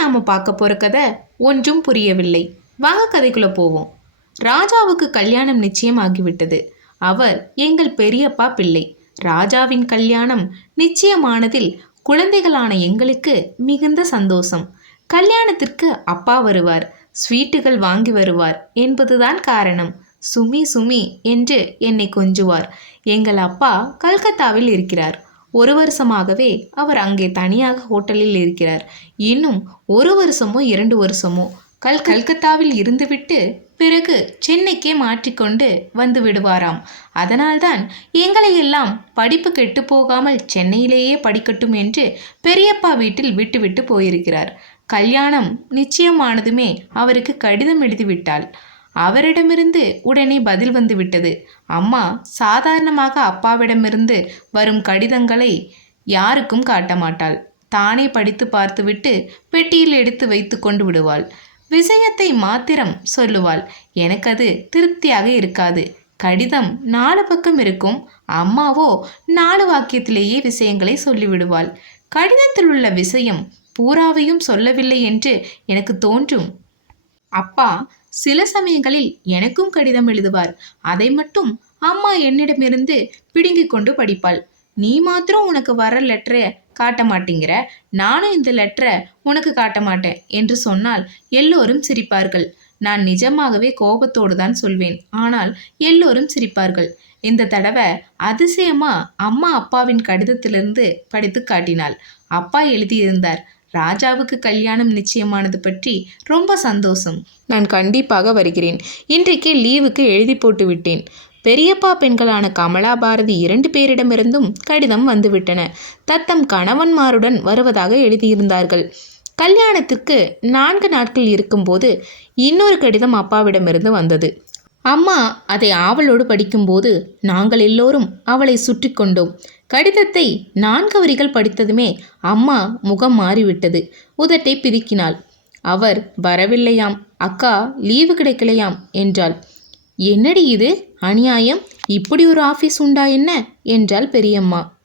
நாம பார்க்க போற கதை ஒன்றும் புரியவில்லை. வாங்க கதைக்குள்ள போவோம். ராஜாவுக்கு கல்யாணம் நிச்சயம் ஆகிவிட்டது அவர் எங்கள் பெரியப்பா பிள்ளை. ராஜாவின் கல்யாணம் நிச்சயமானதில் குழந்தைகளான எங்களுக்கு மிகுந்த சந்தோஷம். கல்யாணத்திற்கு அப்பா வருவார். ஸ்வீட்டுகள் வாங்கி வருவார் என்பதுதான் காரணம். சுமி சுமி என்று என்னை கொஞ்சுவார். எங்கள் அப்பா கல்கத்தாவில் இருக்கிறார். ஒரு வருஷமாகவே அவர் அங்கே தனியாக ஹோட்டலில் இருக்கிறார். இன்னும் ஒரு வருஷமோ இரண்டு வருஷமோ கல் கல்கத்தாவில் இருந்துவிட்டு பிறகு சென்னைக்கே மாற்றிக்கொண்டு வந்து விடுவாராம். அதனால்தான் எங்களை எல்லாம் படிப்பு கெட்டு போகாமல் சென்னையிலேயே படிக்கட்டும் என்று பெரியப்பா வீட்டில் விட்டுவிட்டு போயிருக்கிறார். கல்யாணம் நிச்சயமானதுமே அவருக்கு கடிதம் எழுதிவிட்டாள். அவரிடமிருந்து உடனே பதில் வந்துவிட்டது. அம்மா சாதாரணமாக அப்பாவிடமிருந்து வரும் கடிதங்களை யாருக்கும் காட்ட மாட்டாள். தானே படித்து பார்த்துவிட்டு பெட்டியில் எடுத்து வைத்து கொண்டு விடுவாள். விஷயத்தை மாத்திரம் சொல்லுவாள். எனக்கு அது திருப்தியாக இருக்காது. கடிதம் நாலு பக்கம் இருக்கும். அம்மாவோ நாலு வாக்கியத்திலேயே விஷயங்களை சொல்லிவிடுவாள். கடிதத்தில் உள்ள விஷயம் பூராவையும் சொல்லவில்லை என்று எனக்கு தோன்றும். அப்பா சில சமயங்களில் எனக்கும் கடிதம் எழுதுவார். அதை மட்டும் அம்மா என்னிடமிருந்து பிடுங்கிக் கொண்டு படிப்பாள். நீ மாத்திரம் உனக்கு வர லெட்டரை காட்ட மாட்டேங்கிற. நானும் இந்த லெட்டரை உனக்கு காட்ட மாட்டேன் என்று சொன்னால் எல்லோரும் சிரிப்பார்கள். நான் நிஜமாகவே கோபத்தோடு தான் சொல்வேன். ஆனால் எல்லோரும் சிரிப்பார்கள். இந்த தடவை அதிசயமா அம்மா அப்பாவின் கடிதத்திலிருந்து படித்து காட்டினாள். அப்பா எழுதியிருந்தார். ராஜாவுக்கு கல்யாணம் நிச்சயமானது பற்றி ரொம்ப சந்தோஷம். நான் கண்டிப்பாக வருகிறேன். இன்றைக்கே லீவுக்கு எழுதி போட்டு விட்டேன் பெரியப்பா பெண்களான கமலா பாரதி இரண்டு பேரிடமிருந்தும் கடிதம் வந்துவிட்டன. தத்தம் கணவன்மாருடன் வருவதாக எழுதியிருந்தார்கள். கல்யாணத்திற்கு நான்கு நாட்கள் இருக்கும்போது இன்னொரு கடிதம் அப்பாவிடமிருந்து வந்தது. அம்மா அதை ஆவலோடு படிக்கும்போது நாங்கள் எல்லோரும் அவளை சுற்றி கொண்டோம். கடிதத்தை நான்கு வரிகள் படித்ததுமே அம்மா முகம் மாறிவிட்டது. உதட்டை பிதுக்கினாள். அவர் வரவில்லையாம். அக்கா லீவு கிடைக்கலையாம் என்றாள். என்னடி இது? அநியாயம்? இப்படி ஒரு ஆஃபீஸ் உண்டா என்ன? என்றாள் பெரியம்மா.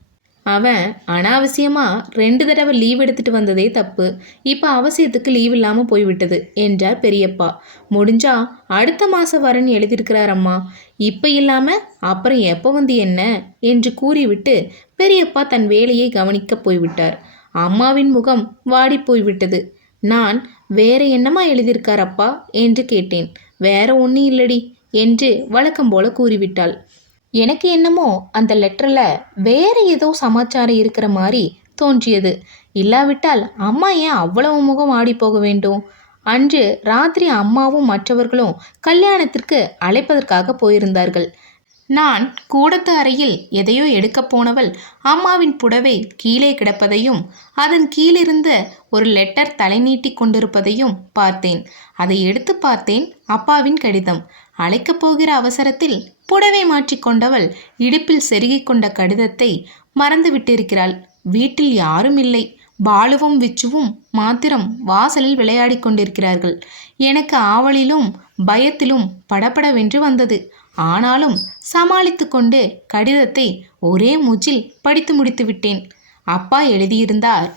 அவன் அனாவசியமாக ரெண்டு தடவை லீவ் எடுத்துட்டு வந்ததே தப்பு. இப்போ அவசியத்துக்கு லீவ் இல்லாமல் போய்விட்டது என்றார் பெரியப்பா. முடிஞ்சா அடுத்த மாதம் வரேன்னு எழுதியிருக்கிறார் அம்மா. இப்போ இல்லாமல் அப்புறம் எப்போ வந்து என்ன? என்று கூறிவிட்டு பெரியப்பா தன் வேலையை கவனிக்க போய்விட்டார். அம்மாவின் முகம் வாடி போய்விட்டது. நான் வேற என்னமா எழுதியிருக்கார் அப்பா? என்று கேட்டேன். வேற ஒன்றும் இல்லடி என்று வழக்கம் போல கூறிவிட்டாள். எனக்கு என்னமோ அந்த லெட்டரில் வேறு ஏதோ சமாச்சாரம் இருக்கிற மாதிரி தோன்றியது. இல்லாவிட்டால் அம்மா ஏன் அவ்வளவு முகம் ஆடி போக வேண்டும்? அன்று ராத்திரி அம்மாவும் மற்றவர்களும் கல்யாணத்திற்கு அழைப்பதற்காக போயிருந்தார்கள். நான் கூடத்து அறையில் எதையோ எடுக்கப் போனவள் அம்மாவின் புடவை கீழே கிடப்பதையும் அதன் கீழிருந்த ஒரு லெட்டர் தலை நீட்டி கொண்டிருப்பதையும் பார்த்தேன். அதை எடுத்து பார்த்தேன் அப்பாவின் கடிதம். அழைக்கப் போகிற அவசரத்தில் புடவை மாற்றிக்கொண்டவள் இடுப்பில் செருகிக் கொண்ட கடிதத்தை மறந்து விட்டிருக்கிறாள். வீட்டில் யாரும் இல்லை. பாலுவும் விச்சுவும் மாத்திரம் வாசலில் விளையாடிக் கொண்டிருக்கிறார்கள். எனக்கு ஆவலிலும் பயத்திலும் படபடவென்று வந்தது. ஆனாலும் சமாளித்து கொண்டு கடிதத்தை ஒரே மூச்சில் படித்து முடித்து விட்டேன். அப்பா எழுதியிருந்தார்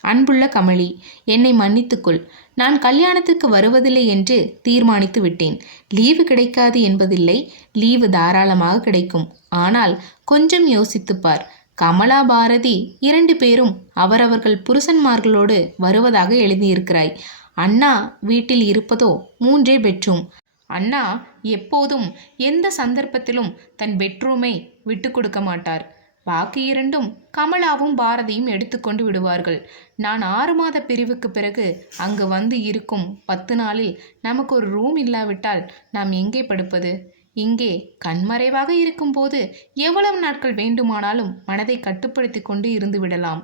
அன்புள்ள கமலி என்னை மன்னித்துக்கொள். நான் கல்யாணத்துக்கு வருவதில்லை என்று தீர்மானித்து விட்டேன். லீவு கிடைக்காது என்பதில்லை. லீவு தாராளமாக கிடைக்கும். ஆனால் கொஞ்சம் யோசித்துப்பார் கமலா பாரதி இரண்டு பேரும் அவரவர்கள் புருஷன்மார்களோடு வருவதாக எழுதியிருக்கிறாய். அண்ணா வீட்டில் இருப்பதோ மூன்றே பெட்ரூம். அண்ணா எப்போதும் எந்த சந்தர்ப்பத்திலும் தன் பெட்ரூமை விட்டு கொடுக்க மாட்டார். பாக்கி இரண்டும் கமலாவும் பாரதியும் எடுத்துக்கொண்டு விடுவார்கள். நான் ஆறு மாத பிரிவுக்கு பிறகு அங்கு வந்து இருக்கும் பத்து நாளில் நமக்கு ஒரு ரூம் இல்லாவிட்டால் நாம் எங்கே படுப்பது? இங்கே கண்மறைவாக இருக்கும்போது எவ்வளவு நாட்கள் வேண்டுமானாலும் மனதை கட்டுப்படுத்தி கொண்டு இருந்து விடலாம்.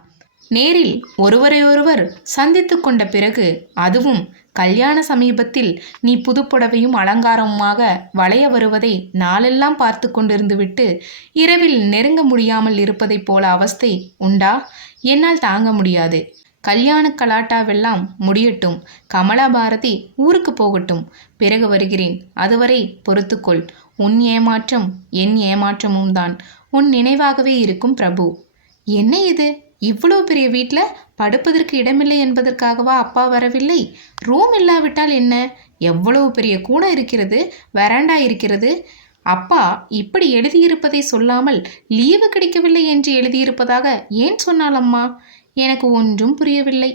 நேரில் ஒருவரையொருவர் சந்தித்து கொண்ட பிறகு அதுவும் கல்யாண சமீபத்தில் நீ புதுப்புடவையும் அலங்காரமுமாக வளைய வருவதை நாளெல்லாம் பார்த்து கொண்டிருந்துவிட்டு இரவில் நெருங்க முடியாமல் இருப்பதைப் போல அவஸ்தை உண்டா? என்னால் தாங்க முடியாது. கல்யாண கலாட்டாவெல்லாம் முடியட்டும். கமலா பாரதி ஊருக்கு போகட்டும். பிறகு வருகிறேன். அதுவரை பொறுத்துக்கொள். உன் ஏமாற்றம் என் ஏமாற்றமும் தான் உன் நினைவாகவே இருக்கும் பிரபு. என்ன இது? இவ்வளோ பெரிய வீட்டில் படுப்பதற்கு இடமில்லை என்பதற்காகவா அப்பா வரவில்லை? ரூம் இல்லாவிட்டால் என்ன? எவ்வளவு பெரிய கூடை இருக்கிறது? வராண்டா இருக்கிறது? அப்பா இப்படி எழுதியிருப்பதை சொல்லாமல் லீவு கிடைக்கவில்லை என்று எழுதியிருப்பதாக ஏன் சொன்னாலம்மா எனக்கு ஒன்றும் புரியவில்லை.